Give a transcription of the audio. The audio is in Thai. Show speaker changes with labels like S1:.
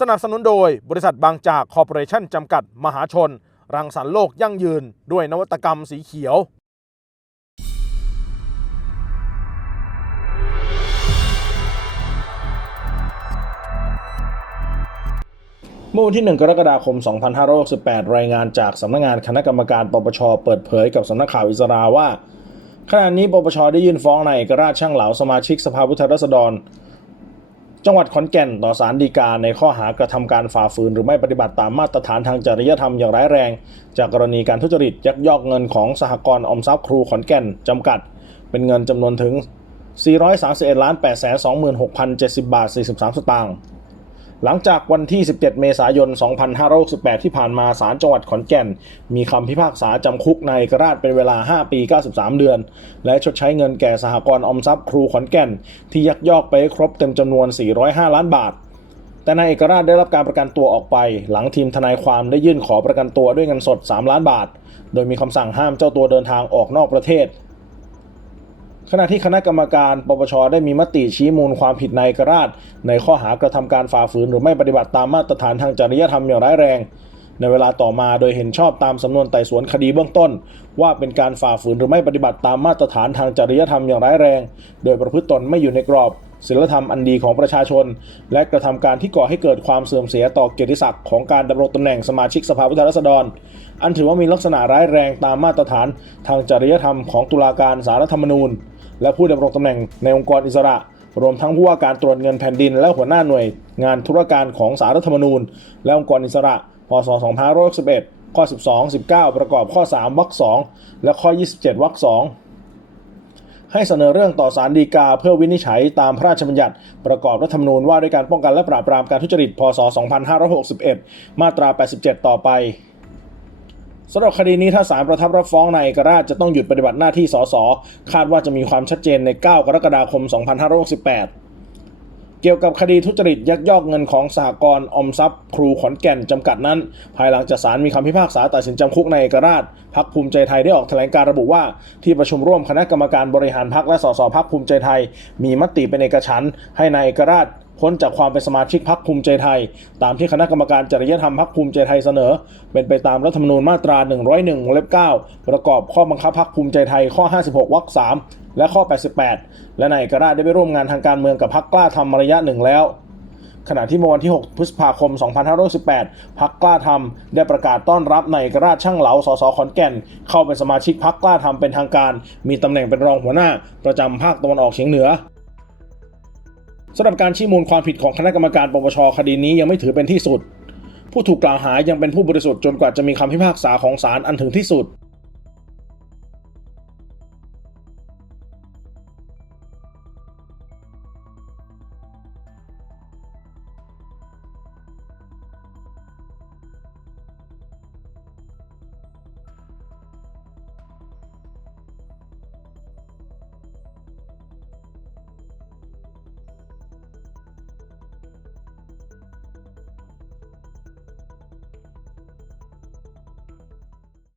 S1: สนับสนุนโดยบริษัทบางจากคอร์ปอเรชั่นจำกัดมหาชน รังสรรค์โลกยั่งยืน ด้วยนวัตกรรมสีเขียว เมื่อวันที่ 1 กรกฎาคม 2568 รายงานจากสำนักงานคณะกรรมการปปชเปิดเผยกับสำนักข่าวอิสราว่า ขณะนี้ปปชได้ยื่นฟ้องนายเอกราชช่างเหลาสมาชิกสภาผู้แทนราษฎร จังหวัดขอนแก่นต่อศาลฎีกาในข้อหากระทำการฝ่าฝืนหรือไม่ปฏิบัติตามมาตรฐานทางจริยธรรมอย่างร้ายแรง จากกรณีการทุจริตยักยอกเงินของสหกรณ์อมทรัพย์ครูขอนแก่นจำกัด เป็นเงินจำนวนถึง 431ล้าน826,070 บาท 43 สตางค์ หลังจากวันที่ 17 เมษายน 2568 ที่ผ่านมาศาลจังหวัดขอนแก่น มีคำพิพากษาจำคุกนายเอกราชเป็นเวลา 5 ปี 93 เดือน และชดใช้เงินแก่สหกรณ์อมทรัพย์ครูขอนแก่น ที่ยักยอกไปครบเต็มจำนวน 405 ล้านบาท แต่นายเอกราชได้รับการประกันตัวออกไป หลังทีมทนายความได้ยื่นขอประกันตัวด้วยเงินสด 3 ล้านบาท โดยมีคำสั่งห้ามเจ้าตัวเดินทางออกนอกประเทศ ขณะที่คณะกรรมการปปชได้มีมติชี้มูลความผิดนายกราช ในข้อหากระทำการฝ่าฝืนหรือไม่ปฏิบัติตามมาตรฐานทางจริยธรรมอย่างร้ายแรง ในเวลาต่อมาโดยเห็นชอบตามสำนวนไต่สวนคดีเบื้องต้น ว่าเป็นการฝ่าฝืนหรือไม่ปฏิบัติตามมาตรฐานทางจริยธรรมอย่างร้ายแรง โดยประพฤติตนไม่อยู่ในกรอบศีลธรรมอันดีของประชาชน และกระทำการที่ก่อให้เกิดความเสื่อมเสียต่อเกียรติศักดิ์ของการดำรงตำแหน่งสมาชิกสภาผู้แทนราษฎร อันถือว่ามีลักษณะร้ายแรงตามมาตรฐานทางจริยธรรมของตุลาการศาลรัฐธรรมนูญ และผู้ดำรงตำแหน่งในองค์กรอิสระ รวมทั้งผู้ว่าการตรวจเงินแผ่นดิน และหัวหน้าหน่วย งานธุรการของสารรัฐธรรมนูญ และองค์กรอิสระพศ2561ข้อ 12 19 ประกอบข้อ 3วรรค2และข้อ 27วรรค2ให้เสนอเรื่องต่อศาลฎีกาเพื่อวินิจฉัยตามพระราชบัญญัติ ประกอบรัฐธรรมนูญว่าด้วยการป้องกันและปราบปรามการทุจริต พศ 2561 มาตรา 87 ต่อไป สำหรับคดีนี้ถ้าศาลประทับรับฟ้องนายเอกราชจะต้องหยุดปฏิบัติหน้าที่สสคาดว่าจะมีความชัดเจนใน 9 กรกฎาคม 2568 เกี่ยวกับคดีทุจริตยักยอกเงินของสหกรณ์อมทรัพย์ ครูขอนแก่นจำกัดนั้น ภายหลังจากศาลมีคำพิพากษาตัดสินจำคุกนายเอกราชพักภูมิใจไทยได้ออกแถลงการระบุว่า ที่ประชุมร่วมคณะกรรมการบริหารพักและสสพักภูมิใจไทย มีมติเป็นเอกฉันท์ให้นายเอกราช พ้นจากความเป็นสมาชิกพักภูมิใจไทย ตามที่คณะกรรมการจริยธรรมพักภูมิใจไทยเสนอ เป็นไปตามรัฐธรรมนูญมาตรา 101วงเล็บ9ประกอบข้อบังคับพักภูมิใจไทยข้อ 56วรรค3และข้อ 88 และนายกราชได้ไปร่วมงานทางการเมืองกับพักกล้าทำมาระยะหนึ่งแล้วขณะที่เมื่อวันที่ 6 พฤษภาคม 2518พักกล้าทำได้ประกาศต้อนรับนายกราชช่างเหลา สสขอนแก่น เข้าเป็นสมาชิกพักกล้าทำเป็นทางการ มีตำแหน่งเป็นรองหัวหน้า ประจำภาคตะวันออกเฉียงเหนือ สำหรับการชี้มูลความผิดของคณะกรรมการปปชคดีนี้ยังไม่ถือเป็นที่สุด ผู้ถูกกล่าวหายังเป็นผู้บริสุทธิ์จนกว่าจะมีคำพิพากษาของศาลอันถึงที่สุด